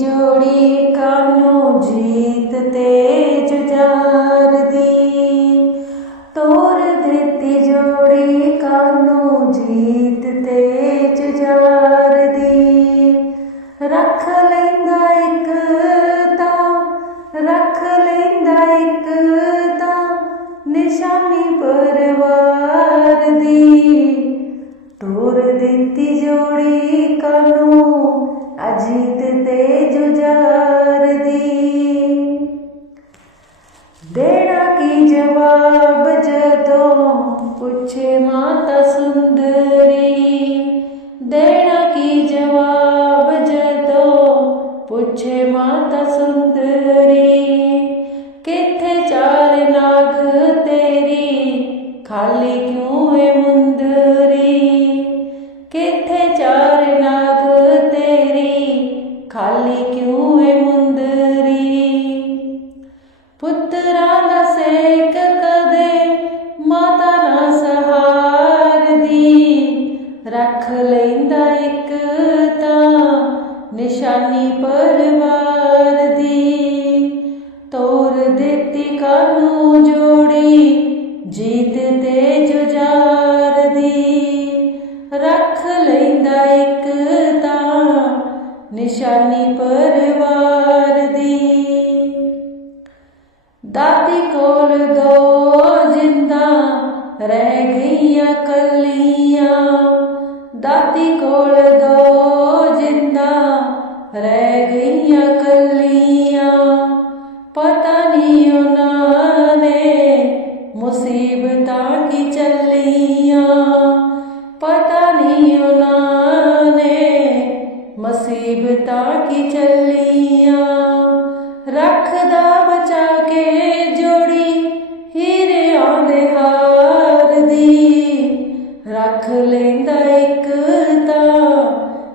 ਜੋੜੀ ਕਾਨੂੰ ਜੀਤ ਤੇਜ਼ ਜੁਝਾਰ ਦੀ ਤੋਰ ਦਿੱਤੀ ਜੋੜੀ ਕਾਨੂੰ ਜੀਤ ਤੇਜ਼ ਜੁਝਾਰ ਦੀ ਰੱਖ ਲੈਂਦਾ ਇੱਕ ਤਾਂ, ਰੱਖ ਲੈਂਦਾ ਇੱਕ ਤਾਂ ਨਿਸ਼ਾਨੀ ਪਰਵਾਰ ਦੀ। ਤੋਰ ਦਿੱਤੀ ਜੋੜੀ ਕਾਨੂੰ ਅਜੀਤ ਤੇ ਜੁਝਾਰ ਦੀ। ਦੇਣਾ ਕੀ ਜਵਾਬ ਜਦੋਂ ਪੁੱਛੇ ਮਾਤਾ ਸੁੰਦਰੀ? ਦੇਣਾ ਕੀ ਜਵਾਬ ਜਦੋਂ ਪੁੱਛੇ ਮਾਤਾ ਸੁੰਦਰੀ? ਕਿੱਥੇ ਚਾਰ ਨਾਗ ਤੇਰੀ? ਖਾਲੀ ਕਿਉਂ ਏ ਮੁੰਦਰੀ? ਖਾਲੀ ਕਿਉਂ ਏ ਮੁੰਦਰੀ? ਪੁੱਤਰਾ ਦਾ ਸੇਕ ਕਦੇ ਮਾਤਾ ਨਾ ਸਹਾਰਦੀ। ਰੱਖ ਲੈਂਦਾ ਇੱਕ ਤਾਂ ਨਿਸ਼ਾਨੀ ਪਰਵਾਰ ਨਿਸ਼ਾਨੀ ਪਰਵਾਰ ਦੀ। ਦਾਤੀ ਕੋਲ ਦੋ ਜਿੰਦਾ ਰਹਿ ਗਈਆਂ ਕੱਲੀਆਂ। ਦਾਤੀ ਕੋਲ ਦੋ ਜਿੰਦਾ ਰਹਿ ਗਈਆਂ ਕੱਲੀਆਂ।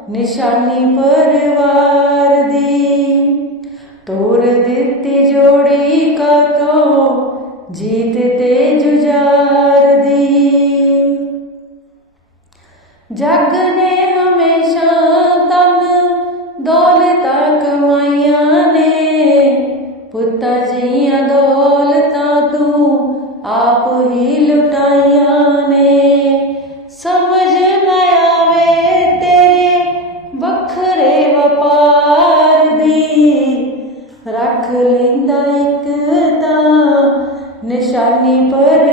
ਨਿਸ਼ਾਨੀ ਪਰਵਾਰ ਦੀ। ਤੋਰ ਦਿੱਤੀ ਜੋੜੀ ਕਾ ਤੋ ਜੀਤ ਤੇ ਜੁਝਾਰ ਦੀ। ਜਗ ਨੇ ਹਮੇਸ਼ਾ ਤਨ, ਦੌਲਤਾਂ ਕਮਾਈਆਂ ਨੇ। ਪੁੱਤਾ ਜੀ ਰੱਖ ਲੈਂਦਾ ਇੱਕ ਤਾਂ ਨਿਸ਼ਾਨੀ ਪਰ